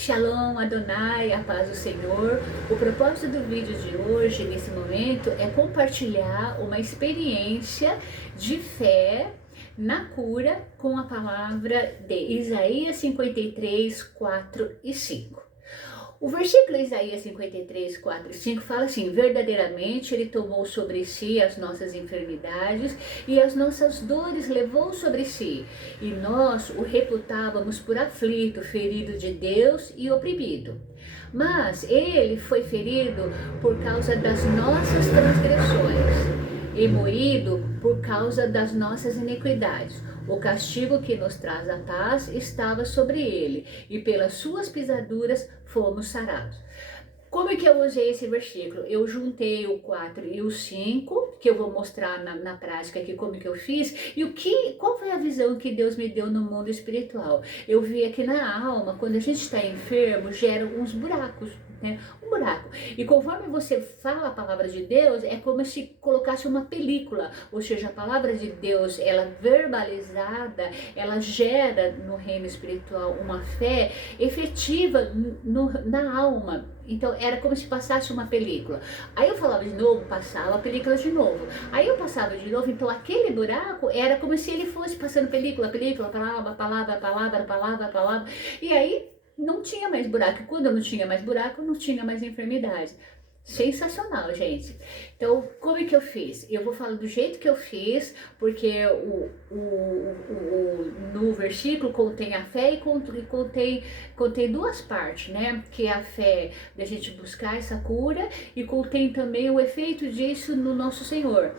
Shalom Adonai, a paz do Senhor. O propósito do vídeo de hoje, nesse momento, é compartilhar uma experiência de fé na cura com a palavra de Isaías 53, 4 e 5. O versículo Isaías 53, 4 e 5 fala assim: verdadeiramente ele tomou sobre si as nossas enfermidades e as nossas dores levou sobre si, e nós o reputávamos por aflito, ferido de Deus e oprimido. Mas ele foi ferido por causa das nossas transgressões e moído por causa das nossas iniquidades. O castigo que nos traz a paz estava sobre ele, e pelas suas pisaduras fomos sarados. Como é que eu usei esse versículo? Eu juntei o 4 e o 5, que eu vou mostrar na prática aqui como que eu fiz, e qual foi a visão que Deus me deu no mundo espiritual. Eu vi aqui na alma, quando a gente está enfermo, gera uns buracos, né? Um buraco. E conforme você fala a palavra de Deus, é como se colocasse uma película, ou seja, a palavra de Deus, ela verbalizada, ela gera no reino espiritual uma fé efetiva na alma. Então era como se passasse uma película. Aí eu falava de novo, passava a película de novo. Aí eu passava de novo, então aquele buraco era como se ele fosse passando película, palavra. E aí não tinha mais buraco. Quando eu não tinha mais buraco, não tinha mais enfermidade. Sensacional, gente. Então, como é que eu fiz? Eu vou falar do jeito que eu fiz, porque no versículo contém a fé e contém duas partes, né? Que é a fé da gente buscar essa cura e contém também o efeito disso no nosso Senhor.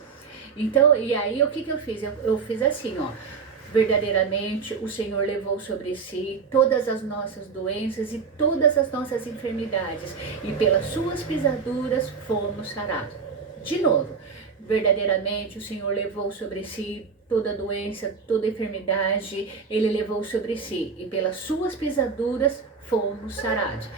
Então, e aí o que eu fiz? Eu fiz assim, ó. Verdadeiramente o Senhor levou sobre si todas as nossas doenças e todas as nossas enfermidades, e pelas suas pisaduras fomos sarados. De novo, verdadeiramente o Senhor levou sobre si toda doença, toda enfermidade, Ele levou sobre si, e pelas suas pisaduras fomos sarados.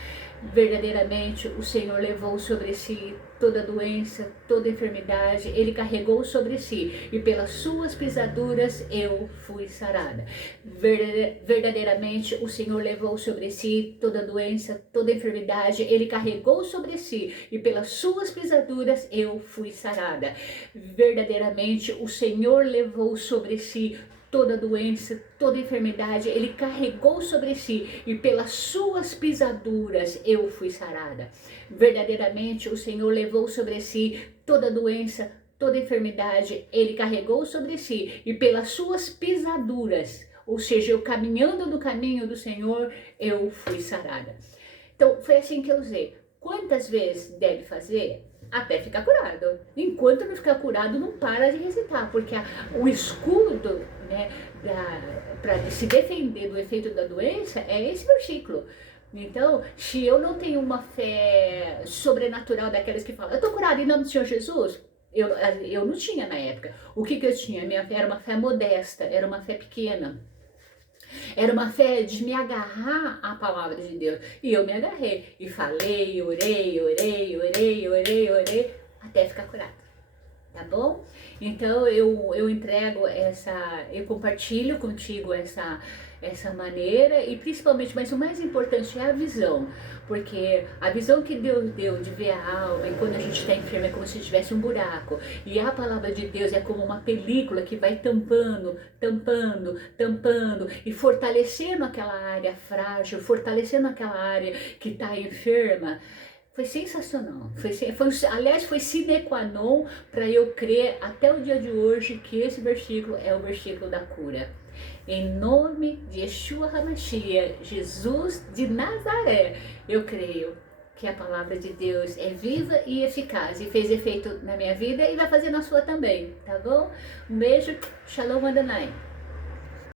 Verdadeiramente o Senhor levou sobre si toda doença, toda enfermidade, Ele carregou sobre si, e pelas suas pisaduras eu fui sarada. Verdadeiramente o Senhor levou sobre si toda doença, toda enfermidade, Ele carregou sobre si, e pelas suas pisaduras eu fui sarada. Verdadeiramente o Senhor levou sobre si toda doença, toda enfermidade, Ele carregou sobre si, e pelas suas pisaduras eu fui sarada. Verdadeiramente o Senhor levou sobre si toda doença, toda enfermidade, Ele carregou sobre si, e pelas suas pisaduras, ou seja, eu caminhando no caminho do Senhor, eu fui sarada. Então foi assim que eu usei. Quantas vezes deve fazer? Até ficar curado. Enquanto não ficar curado, não para de recitar, porque o escudo, né, para se defender do efeito da doença é esse versículo. Então, se eu não tenho uma fé sobrenatural daquelas que falam, eu estou curado em nome do Senhor Jesus, eu não tinha na época. O que eu tinha? Minha fé era uma fé modesta, era uma fé pequena. Era uma fé de me agarrar à palavra de Deus. E eu me agarrei. E falei, orei, até ficar curado. Tá bom? Então eu entrego eu compartilho contigo essa maneira, e principalmente, mas o mais importante é a visão, porque a visão que Deus deu de ver a alma, e quando a gente está enfermo é como se tivesse um buraco, e a palavra de Deus é como uma película que vai tampando, e fortalecendo aquela área frágil, fortalecendo aquela área que está enferma. Foi sensacional, aliás, foi sine qua non para eu crer até o dia de hoje que esse versículo é o versículo da cura. Em nome de Yeshua HaMashiach, Jesus de Nazaré, eu creio que a palavra de Deus é viva e eficaz, e fez efeito na minha vida e vai fazer na sua também, tá bom? Um beijo, Shalom Adonai.